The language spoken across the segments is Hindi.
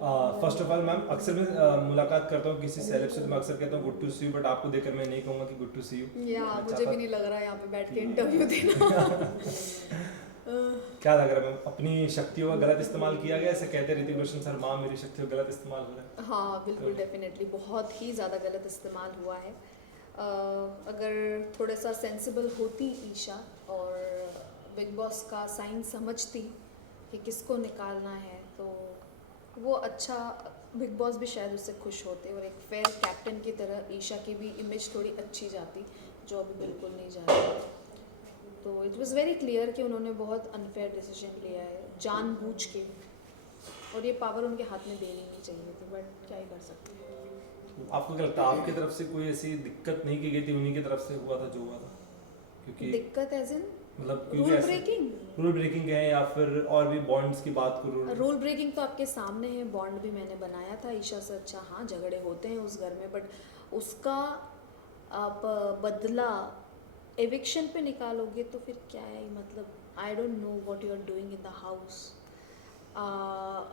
फर्स्ट ऑफ ऑल मैम, अक्सर मैं मुलाकात करता हूँ किसी सेलेब से, तो मैं अक्सर कहता हूँ good to see you, but आपको देखकर मैं नहीं कहूँगा कि गुड टू सी यू। या मैं मुझे चाहता भी नहीं लग रहा है यहाँ पे बैठ के कि- इंटरव्यू देना। क्या लग रहा है मैम, अपनी शक्तियों का गलत इस्तेमाल किया गया? ऐसे कहते ऋतिक रोशन सर, माँ मेरी शक्तियों का गलत इस्तेमाल हो रहा है। हाँ बिल्कुल, तो डेफिनेटली बहुत ही ज़्यादा गलत इस्तेमाल हुआ है। अगर थोड़ा सा सेंसिबल होती ईशा और बिग बॉस का साइन समझती कि किसको निकालना है, तो वो अच्छा, बिग बॉस भी शायद उससे खुश होते और एक फेयर कैप्टन की तरह ईशा की भी इमेज थोड़ी अच्छी जाती, जो अभी बिल्कुल नहीं जा रही है। तो इट वाज वेरी क्लियर कि उन्होंने बहुत अनफेयर डिसीजन लिया है जानबूझ के, और ये पावर उनके हाथ में देनी नहीं चाहिए थी, बट क्या ही कर सकते हैं। आपको क्या लगता है, आपकी तरफ से कोई ऐसी दिक्कत नहीं की गई थी, उन्हीं की तरफ से हुआ था जो हुआ था? क्योंकि दिक्कत एज इन मतलब क्योंकि रूल ऐसे ब्रेकिंग। रूल ब्रेकिंग है, या फिर और भी बॉन्ड्स की बात करूँ? रूल ब्रेकिंग तो आपके सामने है, बॉन्ड भी मैंने बनाया था ईशा से। अच्छा हाँ, झगड़े होते हैं उस घर में, बट उसका आप बदला एविक्शन पे निकालोगे तो फिर क्या है मतलब। I don't know what you are doing in the house.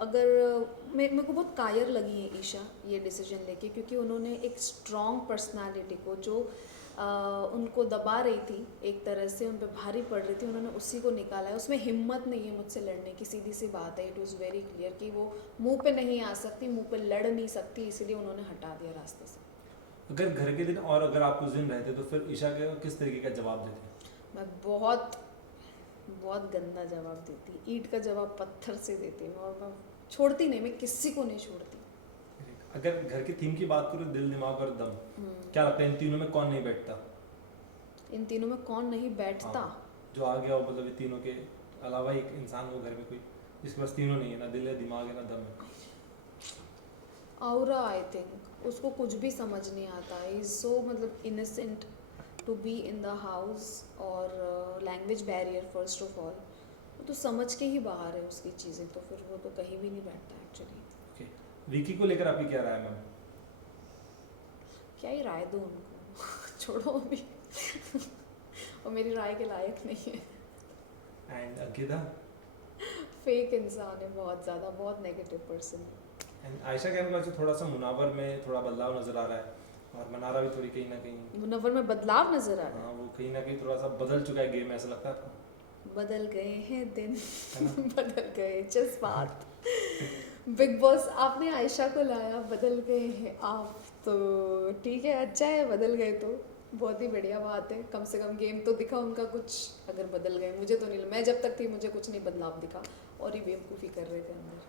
अगर मेरे को बहुत कायर लगी है ईशा ये डिसीजन लेके, क्योंकि उन्होंने एक स्ट्रॉन्ग पर्सनालिटी को जो उनको दबा रही थी, एक तरह से उन पर भारी पड़ रही थी, उन्होंने उसी को निकाला है। उसमें हिम्मत नहीं है मुझसे लड़ने की, सीधी सी बात है। इट वाज वेरी क्लियर कि वो मुंह पे नहीं आ सकती, मुंह पे लड़ नहीं सकती, इसीलिए उन्होंने हटा दिया रास्ते से। अगर घर के दिन और अगर आप उस दिन रहते तो फिर ईशा के किस तरीके का जवाब देते? मैं बहुत बहुत गंदा जवाब देती, ईंट का जवाब पत्थर से देती मैं, और मैं छोड़ती नहीं, मैं किसी को नहीं छोड़ती। अगर घर की थीम की बात करूँ, दिल दिमाग और दम, क्या लगता है इन तीनों में कौन नहीं बैठता? इन तीनों में कौन नहीं बैठता? हाँ, जो आ गया हो, मतलब ये तीनों के अलावा एक इंसान हो घर में कोई जिसके पास तीनों नहीं है, ना दिल है, दिमाग है, ना दम है। औरा, आई थिंक उसको कुछ भी समझ नहीं आता। इज सो मतलब innocent to be in the house, और language barrier first of all, वो तो समझ के ही बाहर है उसकी चीज़ें, तो फिर वो तो कहीं भी नहीं बैठता एक्चुअली। ओके, विकी को लेकर आपकी क्या राय है मैम? क्या ही राय दूँ उनको छोड़ो अभी और मेरी राय के लायक नहीं है। एंड अंकिता? फेक इंसान है बहुत ज़्यादा, बहुत नेगेटिव पर्सन है। एंड आयशा के मुझे थोड़ा सा मुनावर में थोड़ा बदलाव नजर आ रहा है, और मनारा भी थोड़ी कहीं ना कहीं, मुनव्वर में बदलाव नजर आ रहा हाँ, वो कहीं ना कहीं थोड़ा सा बदल चुका है गेम, ऐसा लगता है आपको? है। बदल गए हैं दिन है ना? बदल गए जज्बात। बिग बॉस आपने आयशा को लाया, बदल गए हैं आप, तो ठीक है, अच्छा है, बदल गए तो बहुत ही बढ़िया बात है। कम से कम गेम तो दिखा उनका कुछ, अगर बदल गए। मुझे तो नहीं, मैं जब तक थी मुझे कुछ नहीं बदलाव दिखा, और ही बेवकूफ़ी कर रहे थे अंदर।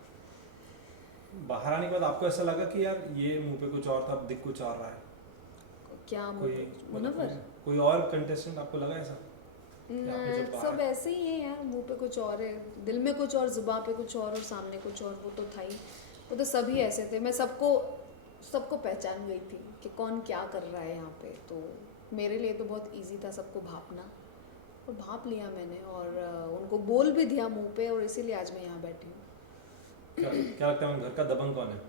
बाहर आने के बाद आपको ऐसा लगा कि यार ये मुंह पे कुछ और था, अब दिख कुछ और रहा है? क्या कोई मुनव्वर? कोई और कंटेस्टेंट आपको लगा ऐसा कि आपने जब सब बाहर? ऐसे ही है यार, मुंह पे कुछ और है, दिल में कुछ और, जुबान पे कुछ और सामने कुछ और, वो तो था ही। वो तो सभी ऐसे थे, मैं सबको सबको पहचान गई थी कि कौन क्या कर रहा है यहाँ पे। तो मेरे लिए तो बहुत इजी था सबको भापना, और भाप लिया मैंने, और उनको बोल भी दिया मुंह पे, और इसीलिए आज मैं यहाँ बैठी हूँ। क्या लगता है घर का दबंग कौन है?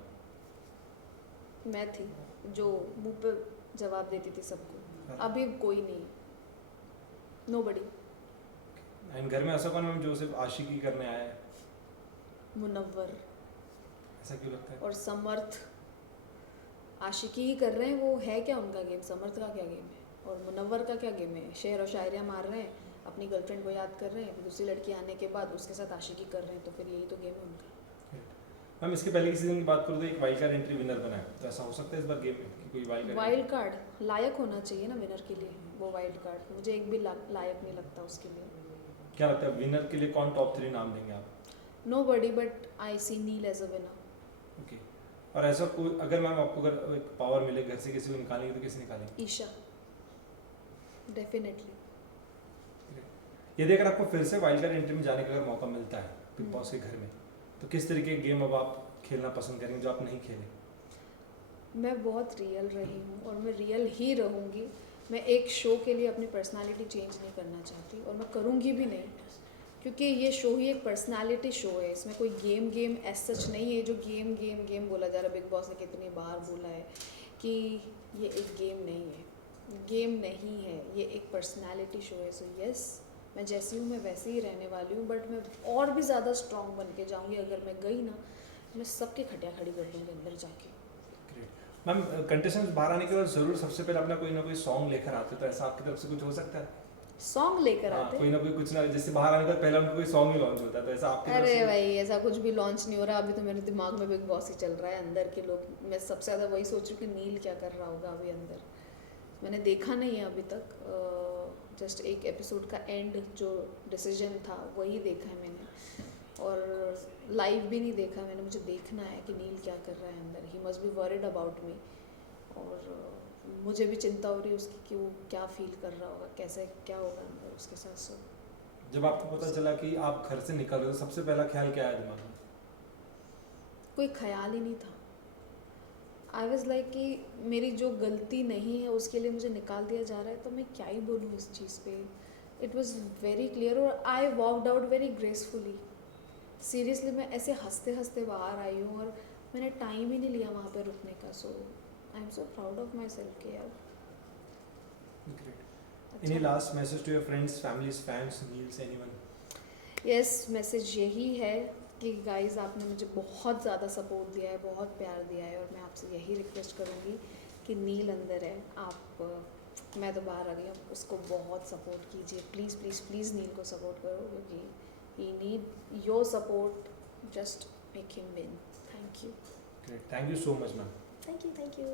मैं थी जो मुंह पे जवाब देती थी सबको, अभी कोई नहीं, नोबडी। एंड घर में ऐसा कौन है जो सिर्फ आशिकी करने आया है? मुनव्वर ऐसा क्यों लगता है? और समर्थ आशिकी ही कर रहे हैं, वो है क्या उनका गेम? समर्थ का क्या गेम है और मुनव्वर का क्या गेम है? शेर और शायरियाँ मार रहे हैं, अपनी गर्लफ्रेंड को याद कर रहे हैं, फिर दूसरी लड़की आने के बाद उसके साथ आशिकी कर रहे हैं, तो फिर यही तो गेम है उनका। मैम, इसके पहले की सीजन की बात करूँ तो एक वाइल्ड कार्ड एंट्री विनर बना है, तो ऐसा हो सकता है इस बार गेम में कि कोई वाइल्ड कार्ड लायक होना चाहिए ना विनर के लिए, वो वाइल्ड कार्ड मुझे एक भी लायक नहीं लगता उसके लिए। क्या लगता है विनर के लिए कौन टॉप 3 नाम देंगे आप? Nobody, but I see Neel as a winner. Okay, और ऐसा कोई, अगर मैम आपको अगर एक पावर मिले घर से किसी को निकालेंगे तो किसे निकालेंगे? ईशा, डेफिनेटली। यदि अगर आपको फिर से वाइल्ड कार्ड एंट्री में जाने का अगर मौका मिलता है बिग बॉस के घर में, तो किस तरीके के गेम अब आप खेलना पसंद करेंगे जो आप नहीं खेले? मैं बहुत रियल रही हूँ और मैं रियल ही रहूँगी। मैं एक शो के लिए अपनी पर्सनालिटी चेंज नहीं करना चाहती, और मैं करूँगी भी नहीं, क्योंकि ये शो ही एक पर्सनालिटी शो है। इसमें कोई गेम एज सच नहीं है, जो गेम बोला जा रहा है। बिग बॉस ने कितनी बार बोला है कि ये एक गेम नहीं है, गेम नहीं है, ये एक पर्सनालिटी शो है। सो यस, मैं जैसी हूँ मैं वैसे ही रहने वाली हूँ, बट मैं और भी ज़्यादा स्ट्रॉन्ग बन के जाऊँगी अगर मैं गई ना, मैं सबके खटिया खड़ी कर दूंगी अंदर जाके। ग्रेट मैम, कंटेस्टेंट्स बाहर आने के बाद जरूर सबसे पहले अपना कोई ना कोई सॉन्ग लेकर आते, तो ऐसा आपकी तरफ से कुछ हो सकता है? सॉन्ग लेकर हाँ, आते? कोई ना कोई कुछ ना, जैसे बाहर आने के बाद पहला उनका कोई सॉन्ग ही लॉन्च होता है, तो ऐसा आपकी तरफ अरे से? भाई ऐसा कुछ भी लॉन्च नहीं हो रहा अभी, तो मेरे दिमाग में बिग बॉस ही चल रहा है। अंदर के लोग, मैं सबसे ज़्यादा वही सोच रही हूँ कि नील क्या कर रहा होगा अभी अंदर। मैंने देखा नहीं है अभी तक, जस्ट एक एपिसोड का एंड जो डिसीजन था वही देखा है मैंने, और लाइव भी नहीं देखा मैंने। मुझे देखना है कि नील क्या कर रहा है अंदर। He must be worried about me, और मुझे भी चिंता हो रही है उसकी कि वो क्या फील कर रहा होगा, कैसे क्या होगा अंदर उसके साथ। सो जब आपको पता चला कि आप घर से निकल रहे हो, सबसे पहला ख्याल क्या आया दिमाग में? कोई ख्याल ही नहीं था। आई वॉज लाइक कि मेरी जो गलती नहीं है उसके लिए मुझे निकाल दिया जा रहा है, तो मैं क्या ही बोलूँ इस चीज़ पे। इट वॉज वेरी क्लियर, और I walked out very gracefully. Seriously मैं ऐसे हंसते हंसते बाहर आई हूँ, और मैंने टाइम ही नहीं लिया वहाँ पे रुकने का। So I am so proud of myself कि यार great. Any last message to your friends, families, fans, Neil's, anyone? Yes, message यही है कि गाइस आपने मुझे बहुत ज़्यादा सपोर्ट दिया है, बहुत प्यार दिया है, और मैं आपसे यही रिक्वेस्ट करूँगी कि नील अंदर है, आप मैं तो बाहर आ गई हूँ, उसको बहुत सपोर्ट कीजिए। प्लीज़ प्लीज़ प्लीज़ नील को सपोर्ट करो, क्योंकि he need your support, just make him win. Thank you. Great, thank you so much ma'am. Thank you.